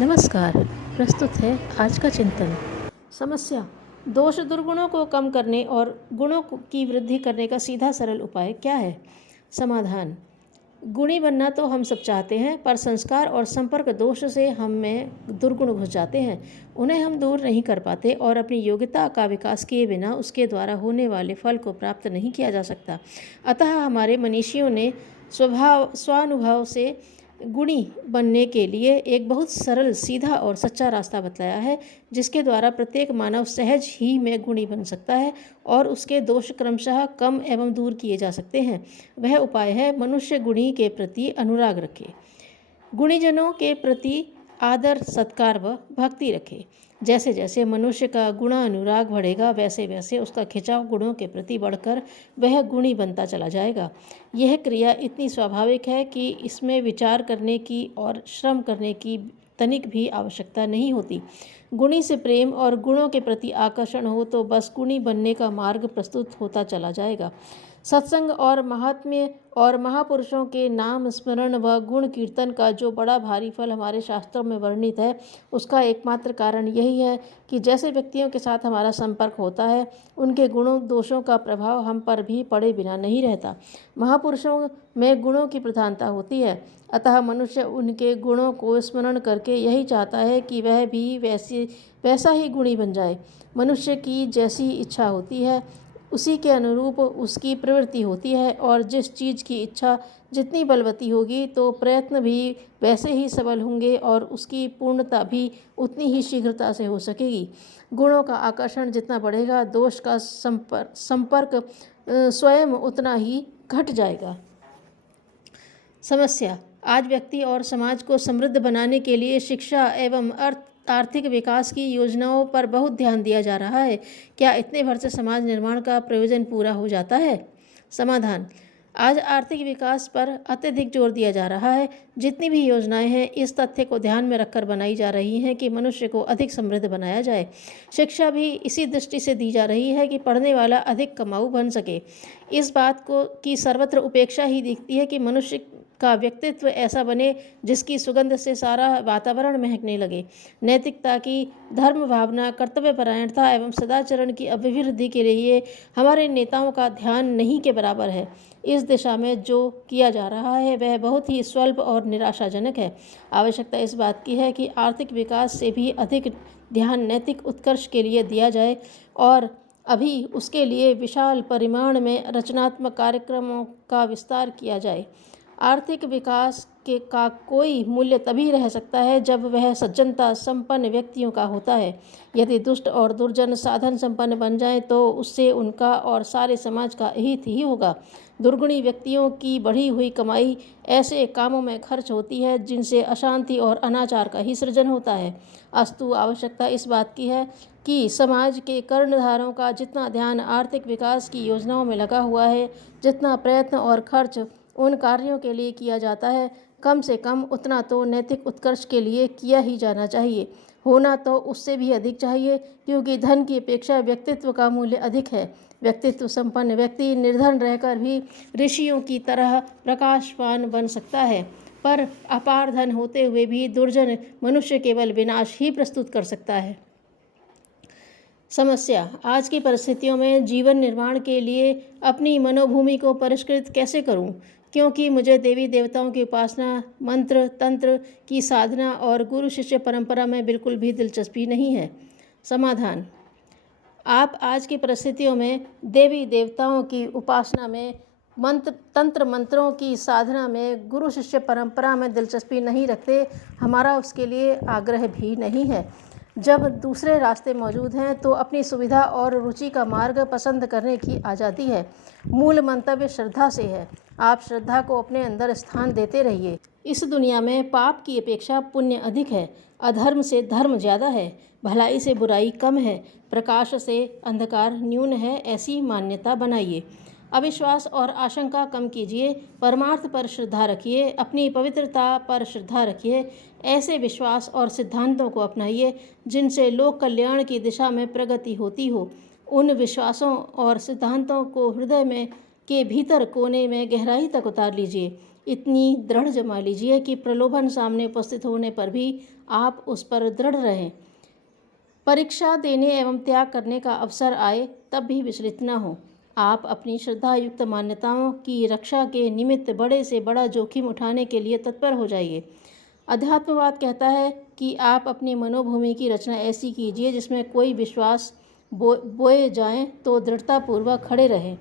नमस्कार। प्रस्तुत है आज का चिंतन। समस्या: दोष दुर्गुणों को कम करने और की वृद्धि करने का सीधा सरल उपाय क्या है? समाधान: गुणी बनना तो हम सब चाहते हैं, पर संस्कार और संपर्क दोष से हम में दुर्गुण घुस जाते हैं। उन्हें हम दूर नहीं कर पाते और अपनी योग्यता का विकास किए बिना उसके द्वारा होने वाले फल को प्राप्त नहीं किया जा सकता। अतः हमारे मनीषियों ने स्वानुभव से गुणी बनने के लिए एक बहुत सरल, सीधा और सच्चा रास्ता बतलाया है, जिसके द्वारा प्रत्येक मानव सहज ही में गुणी बन सकता है और उसके दोष क्रमशः कम एवं दूर किए जा सकते हैं। वह उपाय है: मनुष्य गुणी के प्रति अनुराग रखे, गुणीजनों के प्रति आदर, सत्कार व भक्ति रखे। जैसे जैसे मनुष्य का गुणानुराग बढ़ेगा, वैसे वैसे उसका खिंचाव गुणों के प्रति बढ़कर वह गुणी बनता चला जाएगा। यह क्रिया इतनी स्वाभाविक है कि इसमें विचार करने की और श्रम करने की तनिक भी आवश्यकता नहीं होती। गुणी से प्रेम और गुणों के प्रति आकर्षण हो तो बस गुणी बनने का मार्ग प्रस्तुत होता चला जाएगा। सत्संग और महात्म्य और महापुरुषों के नाम स्मरण व गुण कीर्तन का जो बड़ा भारी फल हमारे शास्त्रों में वर्णित है, उसका एकमात्र कारण यही है कि जैसे व्यक्तियों के साथ हमारा संपर्क होता है, उनके गुणों दोषों का प्रभाव हम पर भी पड़े बिना नहीं रहता। महापुरुषों में गुणों की प्रधानता होती है, अतः मनुष्य उनके गुणों को स्मरण करके यही चाहता है कि वह भी वैसा ही गुणी बन जाए। मनुष्य की जैसी इच्छा होती है, उसी के अनुरूप उसकी प्रवृत्ति होती है, और जिस चीज़ की इच्छा जितनी बलवती होगी तो प्रयत्न भी वैसे ही सबल होंगे और उसकी पूर्णता भी उतनी ही शीघ्रता से हो सकेगी। गुणों का आकर्षण जितना बढ़ेगा, दोष का संपर्क स्वयं उतना ही घट जाएगा। समस्या: आज व्यक्ति और समाज को समृद्ध बनाने के लिए शिक्षा एवं आर्थिक विकास की योजनाओं पर बहुत ध्यान दिया जा रहा है। क्या इतने भर से समाज निर्माण का प्रयोजन पूरा हो जाता है? समाधान: आज आर्थिक विकास पर अत्यधिक जोर दिया जा रहा है। जितनी भी योजनाएं हैं, इस तथ्य को ध्यान में रखकर बनाई जा रही हैं कि मनुष्य को अधिक समृद्ध बनाया जाए। शिक्षा भी इसी दृष्टि से दी जा रही है कि पढ़ने वाला अधिक कमाऊ बन सके। इस बात की सर्वत्र उपेक्षा ही दिखती है कि मनुष्य का व्यक्तित्व ऐसा बने जिसकी सुगंध से सारा वातावरण महकने लगे। नैतिकता की, धर्म भावना, कर्तव्यपरायणता एवं सदाचरण की अभिवृद्धि के लिए हमारे नेताओं का ध्यान नहीं के बराबर है। इस दिशा में जो किया जा रहा है वह बहुत ही स्वल्प और निराशाजनक है। आवश्यकता इस बात की है कि आर्थिक विकास से भी अधिक ध्यान नैतिक उत्कर्ष के लिए दिया जाए और अभी उसके लिए विशाल परिमाण में रचनात्मक कार्यक्रमों का विस्तार किया जाए। आर्थिक विकास का कोई मूल्य तभी रह सकता है जब वह सज्जनता संपन्न व्यक्तियों का होता है। यदि दुष्ट और दुर्जन साधन संपन्न बन जाएं तो उससे उनका और सारे समाज का हित ही होगा। दुर्गुणी व्यक्तियों की बढ़ी हुई कमाई ऐसे कामों में खर्च होती है जिनसे अशांति और अनाचार का ही सृजन होता है। अस्तु आवश्यकता इस बात की है कि समाज के कर्णधारों का जितना ध्यान आर्थिक विकास की योजनाओं में लगा हुआ है, जितना प्रयत्न और खर्च उन कार्यों के लिए किया जाता है, कम से कम उतना तो नैतिक उत्कर्ष के लिए किया ही जाना चाहिए। होना तो उससे भी अधिक चाहिए, क्योंकि धन की अपेक्षा व्यक्तित्व का मूल्य अधिक है। व्यक्तित्व संपन्न व्यक्ति निर्धन रहकर भी ऋषियों की तरह प्रकाशवान बन सकता है, पर अपार धन होते हुए भी दुर्जन मनुष्य केवल विनाश ही प्रस्तुत कर सकता है। समस्या: आज की परिस्थितियों में जीवन निर्माण के लिए अपनी मनोभूमि को परिष्कृत कैसे करूं? क्योंकि मुझे देवी देवताओं की उपासना, मंत्र तंत्र की साधना और गुरु शिष्य परंपरा में बिल्कुल भी दिलचस्पी नहीं है। समाधान: आप आज की परिस्थितियों में देवी देवताओं की उपासना में, तंत्र मंत्रों की साधना में, गुरु शिष्य परंपरा में दिलचस्पी नहीं रखते, हमारा उसके लिए आग्रह भी नहीं है। जब दूसरे रास्ते मौजूद हैं तो अपनी सुविधा और रुचि का मार्ग पसंद करने की आज़ादी है। मूल मंतव्य श्रद्धा से है। आप श्रद्धा को अपने अंदर स्थान देते रहिए। इस दुनिया में पाप की अपेक्षा पुण्य अधिक है, अधर्म से धर्म ज़्यादा है, भलाई से बुराई कम है, प्रकाश से अंधकार न्यून है, ऐसी मान्यता बनाइए। अविश्वास और आशंका कम कीजिए, परमार्थ पर श्रद्धा रखिए, अपनी पवित्रता पर श्रद्धा रखिए। ऐसे विश्वास और सिद्धांतों को अपनाइए जिनसे लोक कल्याण की दिशा में प्रगति होती हो। उन विश्वासों और सिद्धांतों को हृदय में के भीतर कोने में गहराई तक उतार लीजिए। इतनी दृढ़ जमा लीजिए कि प्रलोभन सामने उपस्थित होने पर भी आप उस पर दृढ़ रहें। परीक्षा देने एवं त्याग करने का अवसर आए तब भी विचलित न हो। आप अपनी श्रद्धायुक्त मान्यताओं की रक्षा के निमित्त बड़े से बड़ा जोखिम उठाने के लिए तत्पर हो जाइए। अध्यात्मवाद कहता है कि आप अपनी मनोभूमि की रचना ऐसी कीजिए जिसमें कोई विश्वास बोए जाएं तो दृढ़तापूर्वक खड़े रहें।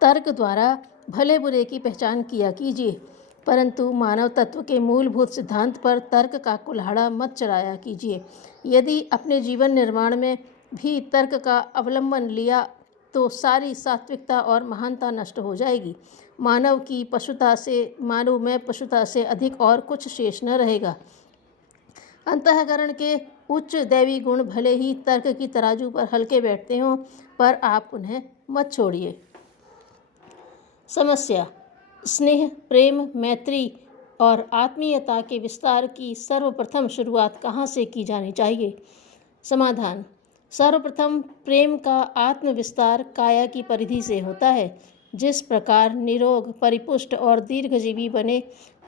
तर्क द्वारा भले बुरे की पहचान किया कीजिए, परंतु मानव तत्व के मूलभूत सिद्धांत पर तर्क का कुल्हाड़ा मत चलाया कीजिए। यदि अपने जीवन निर्माण में भी तर्क का अवलंबन लिया तो सारी सात्विकता और महानता नष्ट हो जाएगी। मानव में पशुता से अधिक और कुछ शेष न रहेगा। अंतःकरण के उच्च दैवी गुण भले ही तर्क की तराजू पर हल्के बैठते हों, पर आप उन्हें मत छोड़िए। समस्या: स्नेह, प्रेम, मैत्री और आत्मीयता के विस्तार की सर्वप्रथम शुरुआत कहाँ से की जानी चाहिए? समाधान: सर्वप्रथम प्रेम का आत्मविस्तार काया की परिधि से होता है। जिस प्रकार निरोग, परिपुष्ट और दीर्घजीवी बने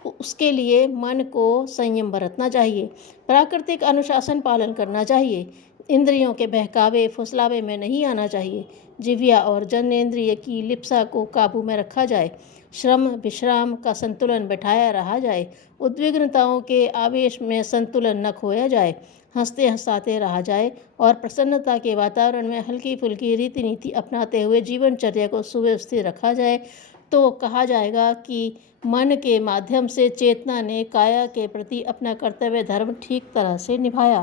उसके लिए मन को संयम बरतना चाहिए, प्राकृतिक अनुशासन पालन करना चाहिए, इंद्रियों के बहकावे फुसलावे में नहीं आना चाहिए, जिह्वा और जनेंद्रिय की लिप्सा को काबू में रखा जाए, श्रम विश्राम का संतुलन बैठाया रहा जाए, उद्विग्नताओं के आवेश में संतुलन न खोया जाए, हंसते हंसाते रहा जाए और प्रसन्नता के वातावरण में हल्की फुल्की रीति नीति अपनाते हुए जीवनचर्या को सुव्यवस्थित रखा जाए तो कहा जाएगा कि मन के माध्यम से चेतना ने काया के प्रति अपना कर्तव्य धर्म ठीक तरह से निभाया।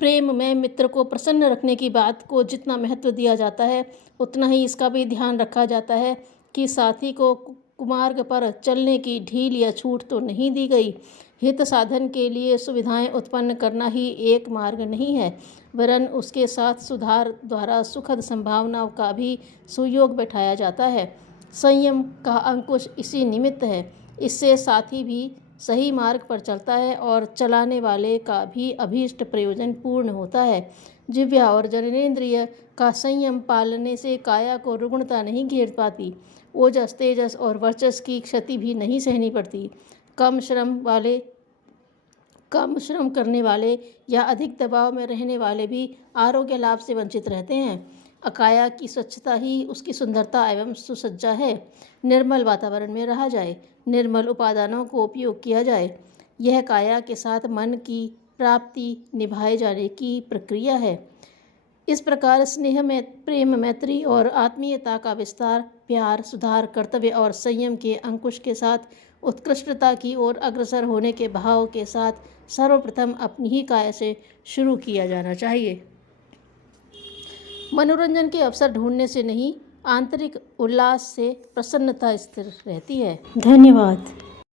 प्रेम में मित्र को प्रसन्न रखने की बात को जितना महत्व दिया जाता है, उतना ही इसका भी ध्यान रखा जाता है कि साथी को कुमार्ग पर चलने की ढील या छूट तो नहीं दी गई। हित साधन के लिए सुविधाएं उत्पन्न करना ही एक मार्ग नहीं है, वरन उसके साथ सुधार द्वारा सुखद संभावनाओं का भी सुयोग बैठाया जाता है। संयम का अंकुश इसी निमित्त है। इससे साथी भी सही मार्ग पर चलता है और चलाने वाले का भी अभीष्ट प्रयोजन पूर्ण होता है। जिह्वा और जननेंद्रिय का संयम पालने से काया को रुग्णता नहीं घेर पाती, ओजस, तेजस और वर्चस की क्षति भी नहीं सहनी पड़ती। कम श्रम करने वाले या अधिक दबाव में रहने वाले भी आरोग्य लाभ से वंचित रहते हैं। अकाया की स्वच्छता ही उसकी सुंदरता एवं सुसज्जा है। निर्मल वातावरण में रहा जाए, निर्मल उपादानों को उपयोग किया जाए, यह काया के साथ मन की प्राप्ति निभाए जाने की प्रक्रिया है। इस प्रकार स्नेह में प्रेम, मैत्री और आत्मीयता का विस्तार प्यार, सुधार, कर्तव्य और संयम के अंकुश के साथ उत्कृष्टता की ओर अग्रसर होने के भाव के साथ सर्वप्रथम अपनी ही काया से शुरू किया जाना चाहिए। मनोरंजन के अवसर ढूंढने से नहीं, आंतरिक उल्लास से प्रसन्नता स्थिर रहती है। धन्यवाद।